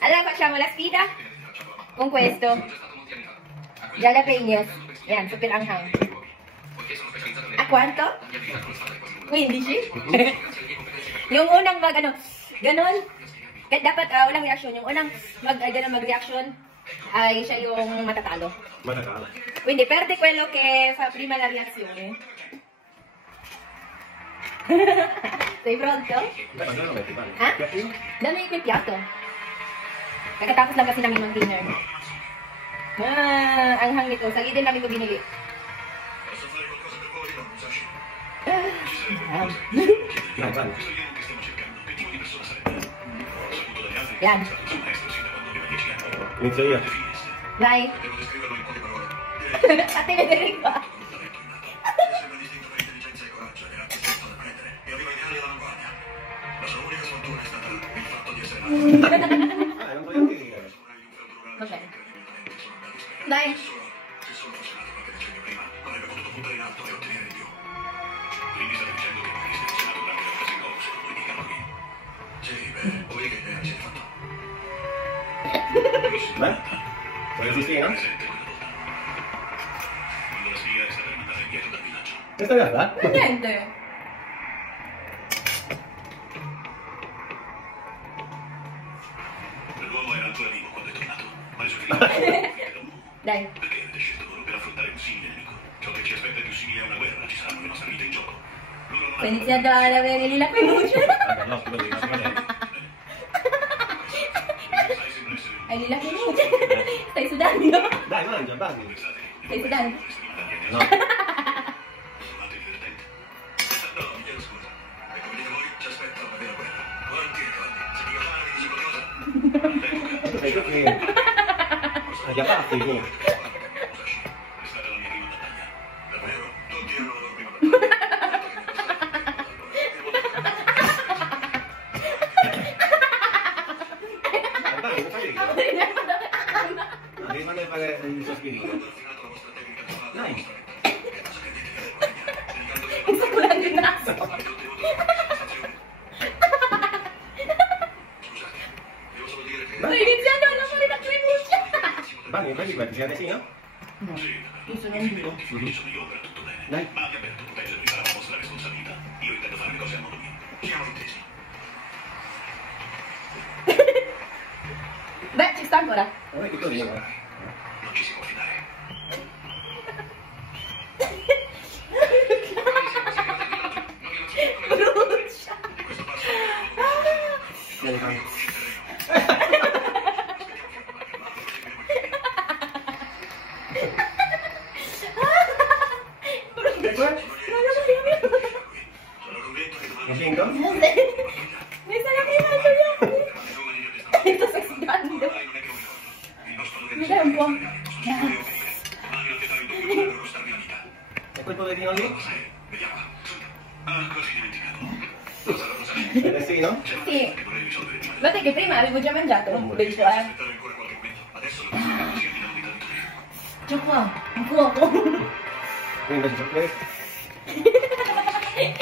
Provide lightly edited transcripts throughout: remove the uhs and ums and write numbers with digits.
Allora facciamo la sfida con questo. Jalapenos. Yan, super anghang. A quanto? 15? Yung unang ganon. Dapat walang reaksyon. Yung unang mag-reaction ay siya yung matatalo. Matatalo. Quindi perde quello che fa prima la reazione. Sei pronto? Ha? Dami yung piatto. Nakatapos lang kasi namin mag-dinner. Ang hang nito. Sa din namin ko binili. Yan. Inizio io. Vai. Ate Federico. Non voglio dire. Ok. Dai. Beh? Vuoi Cristina? Che stai a fare? Niente. L'uomo era ancora vivo quando è tornato, ma le sue figlie Dai. perché avete scelto loro per affrontare un simile nemico? Ciò che ci aspetta è più simile a una guerra, ci saranno le nostre vite in gioco. Loro non Sto iniziando ad avere lì la fiducia. Vabbè, no, scusi, non si vede. Hai lì la fiducia. Stai sudando. Dai, mangia, basta. Stai sudando. No. Sei tu che... Hai chiappato tu. È stata la mia prima battaglia. Davvero? Tutti erano la loro prima battaglia. Dai, non fai io. Devi mandare a fare il sospirino. Dai. Mi sto curando il naso. Sto iniziando a non fare la fiducia. Vai, prendi questo, sei adesso? No, io sono un duro. Io per tutto bene. Dai. Ma abbia aperto potete mi farà la vostra responsabilità. Io intendo fare le cose a modo mio. Siamo intesi. Beh, ci sta ancora. Non è che così, no? Non ci si può fidare. Brucia. Vieni, vai. Hai vinto? Mi stai aprendo gli occhi. Sto sudando. Mi dai un po'? E quel poverino lì? Vediamo. Ah, quasi dimenticato. È destino? Sì. Guarda che prima avevo già mangiato un bel po', Aspettare ancora qualche momento. Adesso non si avvicina un vittoria. C'è qua, un fuoco. Qui invece c'è questo.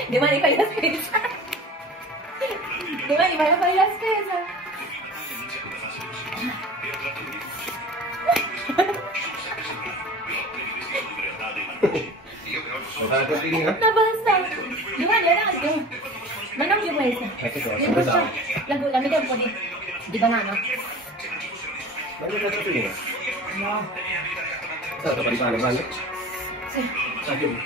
Domani fai la spesa. Domani vai a fare la spesa. Vuoi fare la testolina? No, basta. Domani è l'altro. Ma non più questa. Che cosa? Devo fare la gola, mi dai un po' di banana. Mangia la testolina. No. Sai la di pane, mangia? Sì. Anche tu.